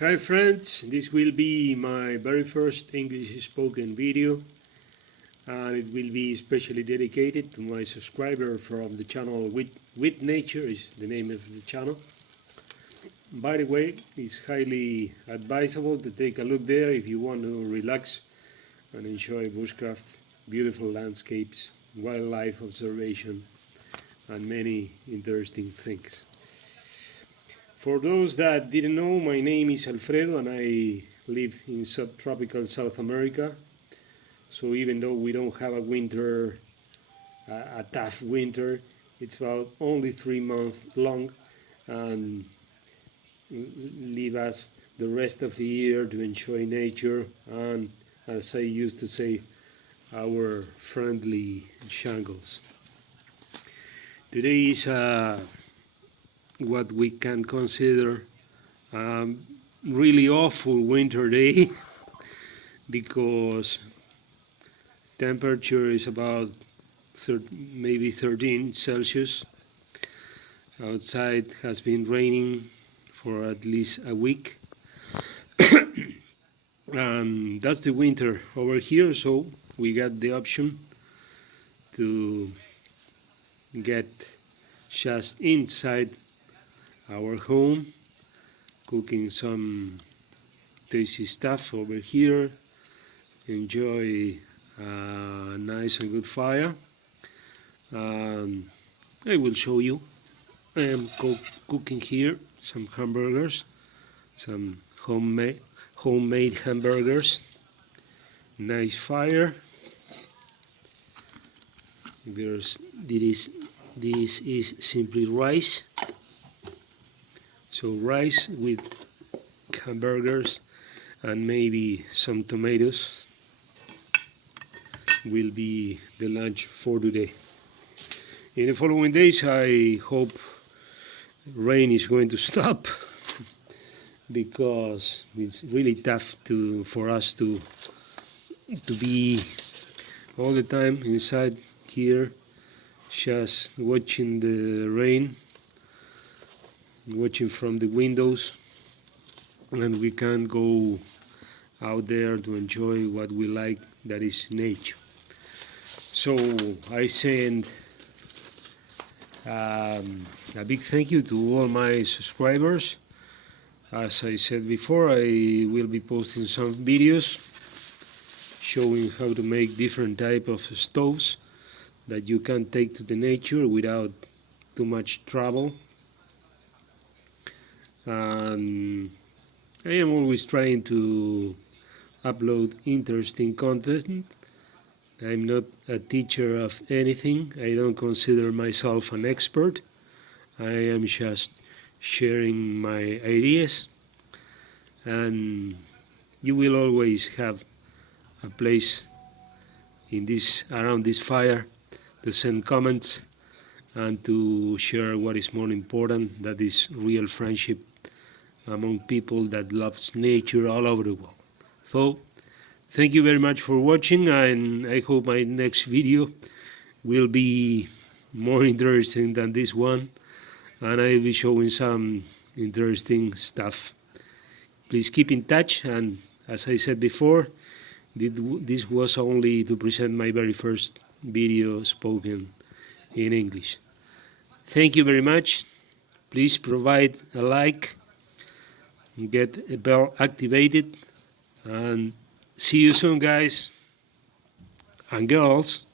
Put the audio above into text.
Hi friends, this will be my very first English spoken video and it will be especially dedicated to my subscriber from the channel with Nature is the name of the channel. By the way, it's highly advisable to take a look there if you want to relax and enjoy bushcraft, beautiful landscapes, wildlife observation and many interesting things. For those that didn't know, my name is Alfredo and I live in subtropical South America. So even though we don't have a winter, a tough winter, it's about only 3 months long and leave us the rest of the year to enjoy nature and, as I used to say, our friendly jungles. Today is what we can consider a really awful winter day because temperature is about maybe 13 Celsius. Outside has been raining for at least a week and that's the winter over here, so we got the option to get just inside our home, cooking some tasty stuff over here, enjoy a nice and good fire. I will show you. I am cooking here some hamburgers, some homemade hamburgers. Nice fire. This is simply rice. So rice with hamburgers and maybe some tomatoes will be the lunch for today. In the following days I hope rain is going to stop because it's really tough for us to be all the time inside here just watching the rain, watching from the windows, and we can't go out there to enjoy what we like, that is nature. So I send a big thank you to all my subscribers. As I said before, I will be posting some videos showing how to make different type of stoves that you can take to the nature without too much trouble. I am always trying to upload interesting content. I'm not a teacher of anything. I don't consider myself an expert. I am just sharing my ideas, and you will always have a place in around this fire to send comments and to share what is more important, that is real friendship among people that loves nature all over the world. So thank you very much for watching, and I hope my next video will be more interesting than this one, and I will be showing some interesting stuff. Please keep in touch, and as I said before, this was only to present my very first video spoken in English. Thank you very much. Please provide a like, get a bell activated, and see you soon, guys and girls.